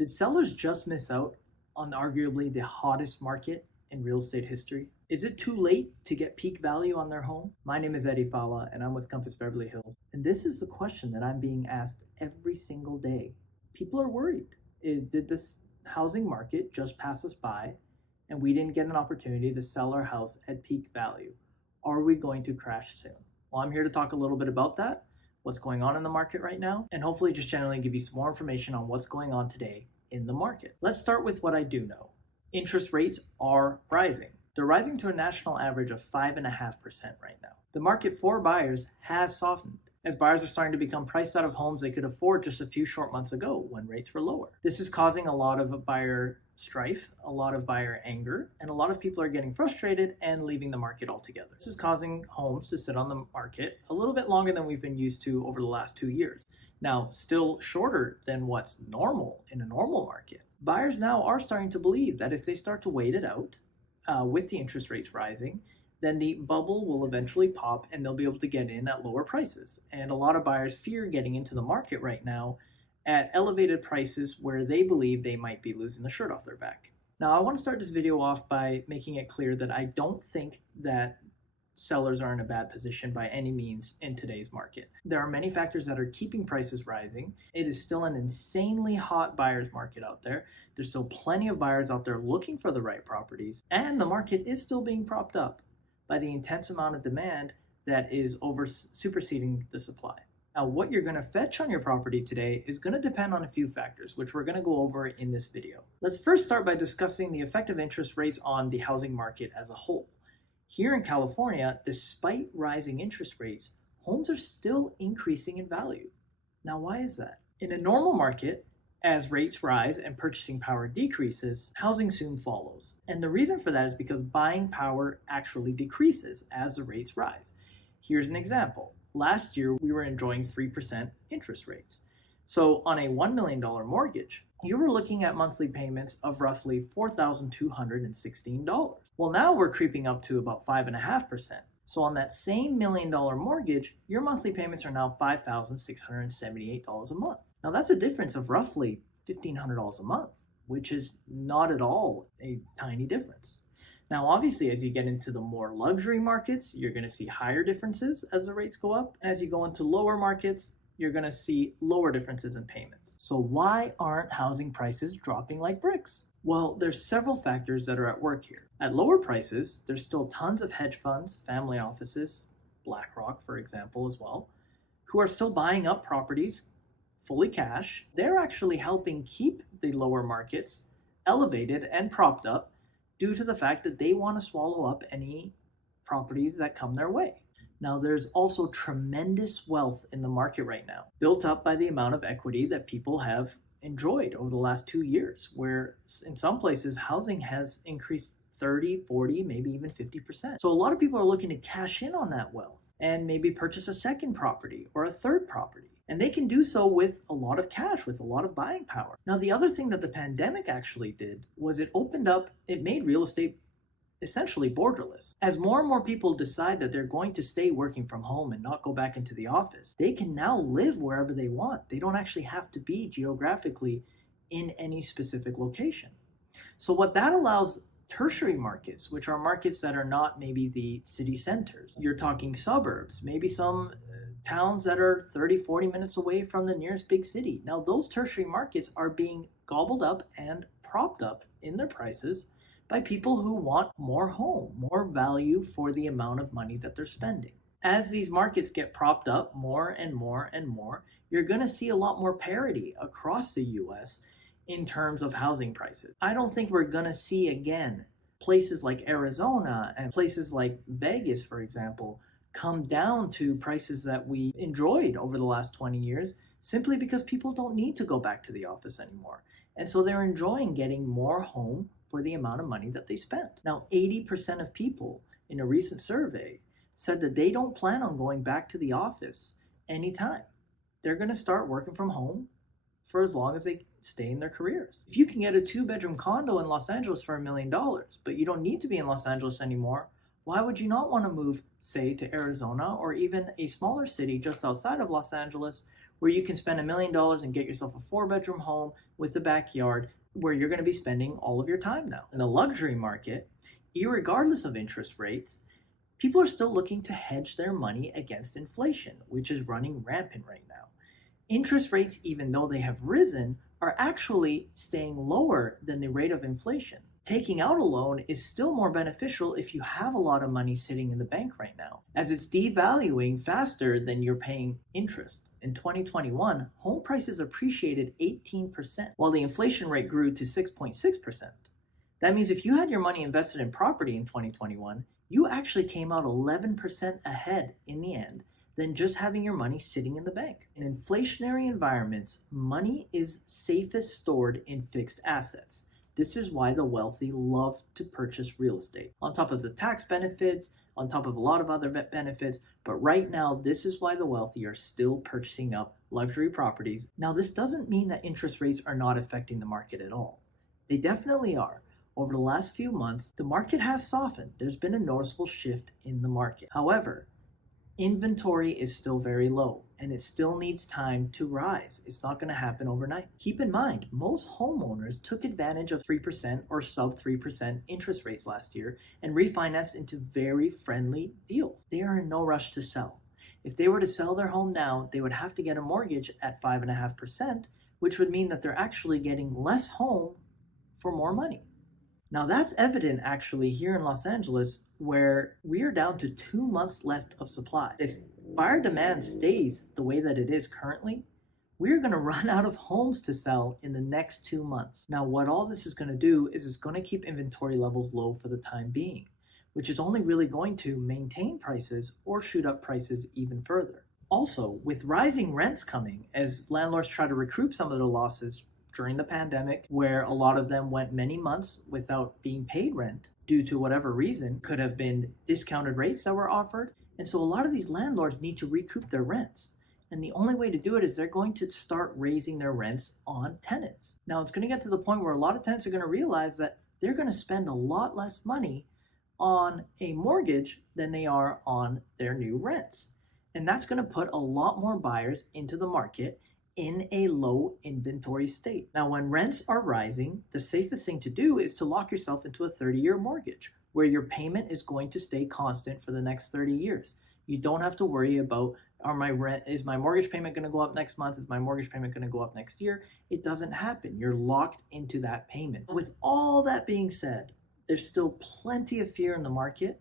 Did sellers just miss out on arguably the hottest market in real estate history? Is it too late to get peak value on their home? My name is Eddie Fallah and I'm with Compass Beverly Hills. And this is the question that I'm being asked every single day. People are worried. Did this housing market just pass us by and we didn't get an opportunity to sell our house at peak value? Are we going to crash soon? Well, I'm here to talk a little bit about that, what's going on in the market right now, and hopefully just generally give you some more information on what's going on today in the market. Let's start with what I do know. Interest rates are rising. They're rising to a national average of 5.5% right now. The market for buyers has softened as buyers are starting to become priced out of homes they could afford just a few short months ago when rates were lower. This is causing a lot of buyer strife, a lot of buyer anger, and a lot of people are getting frustrated and leaving the market altogether. This is causing homes to sit on the market a little bit longer than we've been used to over the last 2 years. Now, still shorter than what's normal in a normal market. Buyers now are starting to believe that if they start to wait it out with the interest rates rising, then the bubble will eventually pop and they'll be able to get in at lower prices. And a lot of buyers fear getting into the market right now at elevated prices where they believe they might be losing the shirt off their back. Now, I want to start this video off by making it clear that I don't think that sellers are in a bad position by any means in today's market. There are many factors that are keeping prices rising. It is still an insanely hot buyer's market out there. There's still plenty of buyers out there looking for the right properties, and the market is still being propped up by the intense amount of demand that is superseding the supply. Now, what you're going to fetch on your property today is going to depend on a few factors, which we're going to go over in this video. Let's first start by discussing the effect of interest rates on the housing market as a whole. Here in California, despite rising interest rates, homes are still increasing in value. Now, why is that? In a normal market, as rates rise and purchasing power decreases, housing soon follows. And the reason for that is because buying power actually decreases as the rates rise. Here's an example. Last year, we were enjoying 3% interest rates. So on a $1 million mortgage, you were looking at monthly payments of roughly $4,216. Well, now we're creeping up to about 5.5%. So on that same $1 million mortgage, your monthly payments are now $5,678 a month. Now that's a difference of roughly $1,500 a month, which is not at all a tiny difference. Now, obviously, as you get into the more luxury markets, you're going to see higher differences as the rates go up. And as you go into lower markets, you're going to see lower differences in payments. So why aren't housing prices dropping like bricks? Well, there's several factors that are at work here. At lower prices, there's still tons of hedge funds, family offices, BlackRock, for example, as well, who are still buying up properties fully cash. They're actually helping keep the lower markets elevated and propped up due to the fact that they want to swallow up any properties that come their way. Now, there's also tremendous wealth in the market right now, built up by the amount of equity that people have enjoyed over the last 2 years, where in some places housing has increased 30, 40, maybe even 50%. So a lot of people are looking to cash in on that wealth and maybe purchase a second property or a third property. And they can do so with a lot of cash, with a lot of buying power. Now, the other thing that the pandemic actually did was it made real estate essentially borderless. As more and more people decide that they're going to stay working from home and not go back into the office, they can now live wherever they want. They don't actually have to be geographically in any specific location. So what that allows tertiary markets, which are markets that are not maybe the city centers, you're talking suburbs, maybe some towns that are 30, 40 minutes away from the nearest big city. Now, those tertiary markets are being gobbled up and propped up in their prices by people who want more home, more value for the amount of money that they're spending. As these markets get propped up more and more and more, you're going to see a lot more parity across the US in terms of housing prices. I don't think we're going to see again places like Arizona and places like Vegas, for example, come down to prices that we enjoyed over the last 20 years simply because people don't need to go back to the office anymore. And so they're enjoying getting more home for the amount of money that they spent. Now, 80% of people in a recent survey said that they don't plan on going back to the office anytime. They're going to start working from home for as long as they stay in their careers. If you can get a 2-bedroom condo in Los Angeles for $1 million, but you don't need to be in Los Angeles anymore, why would you not want to move, say, to Arizona or even a smaller city just outside of Los Angeles where you can spend $1 million and get yourself a 4-bedroom home with a backyard where you're going to be spending all of your time now. In the luxury market, irregardless of interest rates, people are still looking to hedge their money against inflation, which is running rampant right now. Interest rates, even though they have risen, are actually staying lower than the rate of inflation. Taking out a loan is still more beneficial if you have a lot of money sitting in the bank right now, as it's devaluing faster than you're paying interest. In 2021, home prices appreciated 18%, while the inflation rate grew to 6.6%. That means if you had your money invested in property in 2021, you actually came out 11% ahead in the end than just having your money sitting in the bank. In inflationary environments, money is safest stored in fixed assets. This is why the wealthy love to purchase real estate. On top of the tax benefits, on top of a lot of other benefits, but right now, this is why the wealthy are still purchasing up luxury properties. Now, this doesn't mean that interest rates are not affecting the market at all. They definitely are. Over the last few months, the market has softened. There's been a noticeable shift in the market. However, inventory is still very low and it still needs time to rise. It's not going to happen overnight. Keep in mind, most homeowners took advantage of 3% or sub 3% interest rates last year and refinanced into very friendly deals. They are in no rush to sell. If they were to sell their home now, they would have to get a mortgage at 5.5%, which would mean that they're actually getting less home for more money. Now that's evident actually here in Los Angeles, where we are down to 2 months left of supply. If buyer demand stays the way that it is currently, we're going to run out of homes to sell in the next 2 months. Now what all this is going to do is it's going to keep inventory levels low for the time being, which is only really going to maintain prices or shoot up prices even further. Also, with rising rents coming, as landlords try to recoup some of the losses during the pandemic, where a lot of them went many months without being paid rent due to whatever reason, could have been discounted rates that were offered. And so a lot of these landlords need to recoup their rents. And the only way to do it is they're going to start raising their rents on tenants. Now it's going to get to the point where a lot of tenants are going to realize that they're going to spend a lot less money on a mortgage than they are on their new rents. And that's going to put a lot more buyers into the market in a low inventory state. Now, when rents are rising, the safest thing to do is to lock yourself into a 30-year mortgage where your payment is going to stay constant for the next 30 years. You don't have to worry about, is my mortgage payment going to go up next month? Is my mortgage payment going to go up next year? It doesn't happen. You're locked into that payment. With all that being said, there's still plenty of fear in the market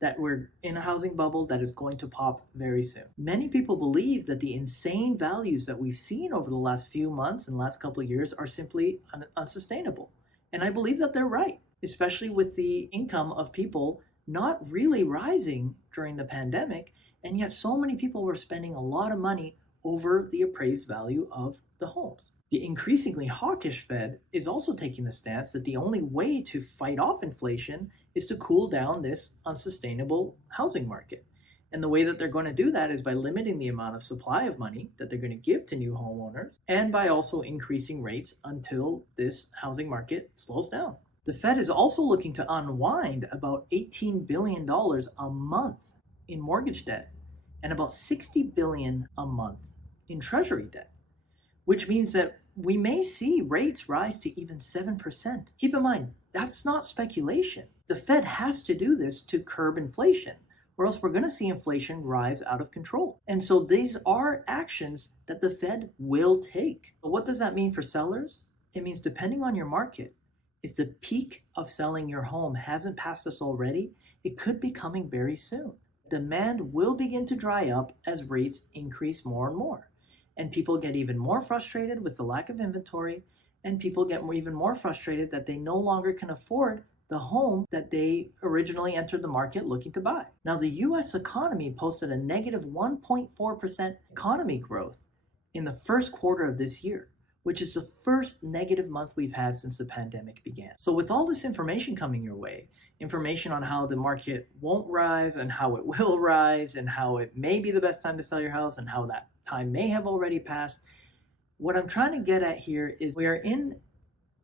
that we're in a housing bubble that is going to pop very soon. Many people believe that the insane values that we've seen over the last few months and last couple of years are simply unsustainable. And I believe that they're right, especially with the income of people not really rising during the pandemic, and yet so many people were spending a lot of money over the appraised value of the homes. The increasingly hawkish Fed is also taking the stance that the only way to fight off inflation is to cool down this unsustainable housing market. And the way that they're going to do that is by limiting the amount of supply of money that they're going to give to new homeowners, and by also increasing rates until this housing market slows down. The Fed is also looking to unwind about $18 billion a month in mortgage debt and about $60 billion a month in treasury debt, which means that we may see rates rise to even 7%. Keep in mind, that's not speculation. The Fed has to do this to curb inflation, or else we're going to see inflation rise out of control. And so these are actions that the Fed will take. So what does that mean for sellers? It means depending on your market, if the peak of selling your home hasn't passed us already, it could be coming very soon. Demand will begin to dry up as rates increase more and more. And people get even more frustrated with the lack of inventory, and people get even more frustrated that they no longer can afford the home that they originally entered the market looking to buy. Now, the US economy posted a negative 1.4% economy growth in the first quarter of this year, which is the first negative month we've had since the pandemic began. So with all this information coming your way, information on how the market won't rise and how it will rise and how it may be the best time to sell your house and how that time may have already passed, what I'm trying to get at here is we are in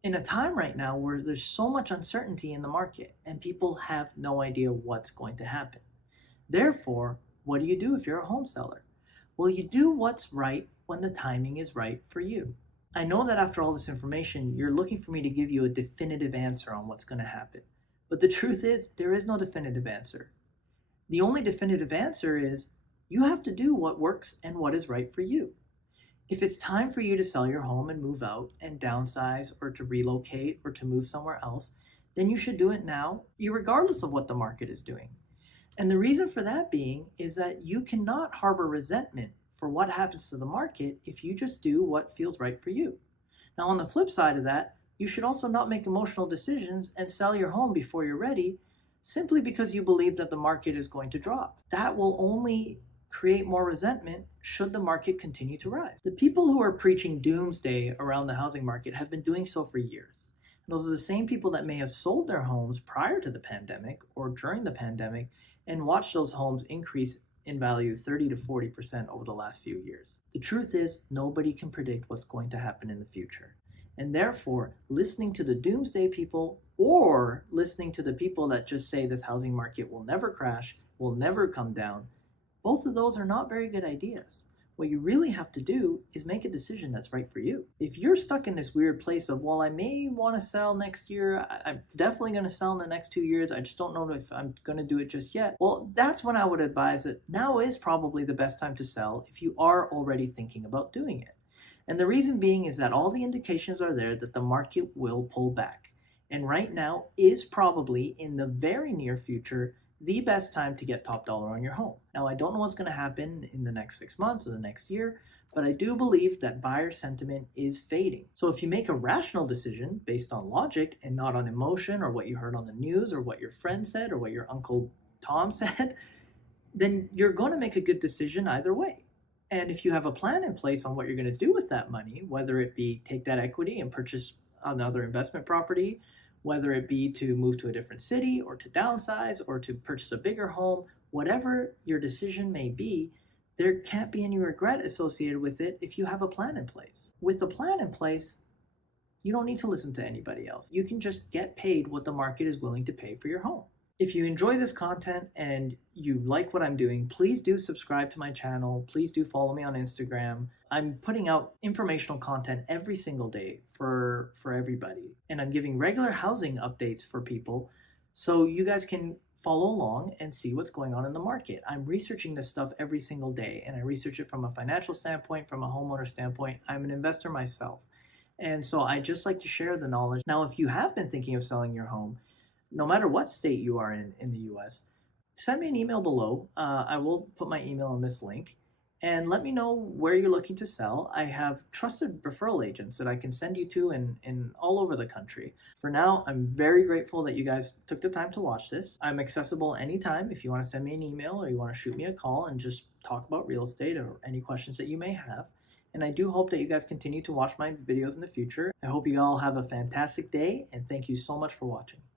a time right now where there's so much uncertainty in the market and people have no idea what's going to happen. Therefore, what do you do if you're a home seller? Well, you do what's right when the timing is right for you. I know that after all this information, you're looking for me to give you a definitive answer on what's going to happen. But the truth is, there is no definitive answer. The only definitive answer is you have to do what works and what is right for you. If it's time for you to sell your home and move out and downsize or to relocate or to move somewhere else, then you should do it now, regardless of what the market is doing. And the reason for that being is that you cannot harbor resentment for what happens to the market if you just do what feels right for you. Now, on the flip side of that, you should also not make emotional decisions and sell your home before you're ready simply because you believe that the market is going to drop. That will only create more resentment should the market continue to rise. The people who are preaching doomsday around the housing market have been doing so for years. And those are the same people that may have sold their homes prior to the pandemic or during the pandemic and watched those homes increase in value 30 to 40% over the last few years. The truth is, nobody can predict what's going to happen in the future. And therefore, listening to the doomsday people or listening to the people that just say this housing market will never crash, will never come down, both of those are not very good ideas. What you really have to do is make a decision that's right for you. If you're stuck in this weird place of, well, I may want to sell next year, I'm definitely going to sell in the next 2 years, I just don't know if I'm going to do it just yet. Well, that's when I would advise that now is probably the best time to sell if you are already thinking about doing it. And the reason being is that all the indications are there that the market will pull back. And right now is probably, in the very near future, the best time to get top dollar on your home. Now, I don't know what's going to happen in the next 6 months or the next year, but I do believe that buyer sentiment is fading. So if you make a rational decision based on logic and not on emotion or what you heard on the news or what your friend said or what your Uncle Tom said, then you're going to make a good decision either way. And if you have a plan in place on what you're going to do with that money, whether it be take that equity and purchase another investment property, whether it be to move to a different city or to downsize or to purchase a bigger home, whatever your decision may be, there can't be any regret associated with it if you have a plan in place. With a plan in place, you don't need to listen to anybody else. You can just get paid what the market is willing to pay for your home. If you enjoy this content and you like what I'm doing, please do subscribe to my channel. Please do follow me on Instagram. I'm putting out informational content every single day for everybody. And I'm giving regular housing updates for people so you guys can follow along and see what's going on in the market. I'm researching this stuff every single day, and I research it from a financial standpoint, from a homeowner standpoint. I'm an investor myself. And so I just like to share the knowledge. Now, if you have been thinking of selling your home, no matter what state you are in the US, send me an email below. I will put my email in this link and let me know where you're looking to sell. I have trusted referral agents that I can send you to in all over the country. For now, I'm very grateful that you guys took the time to watch this. I'm accessible anytime if you want to send me an email or you want to shoot me a call and just talk about real estate or any questions that you may have. And I do hope that you guys continue to watch my videos in the future. I hope you all have a fantastic day, and thank you so much for watching.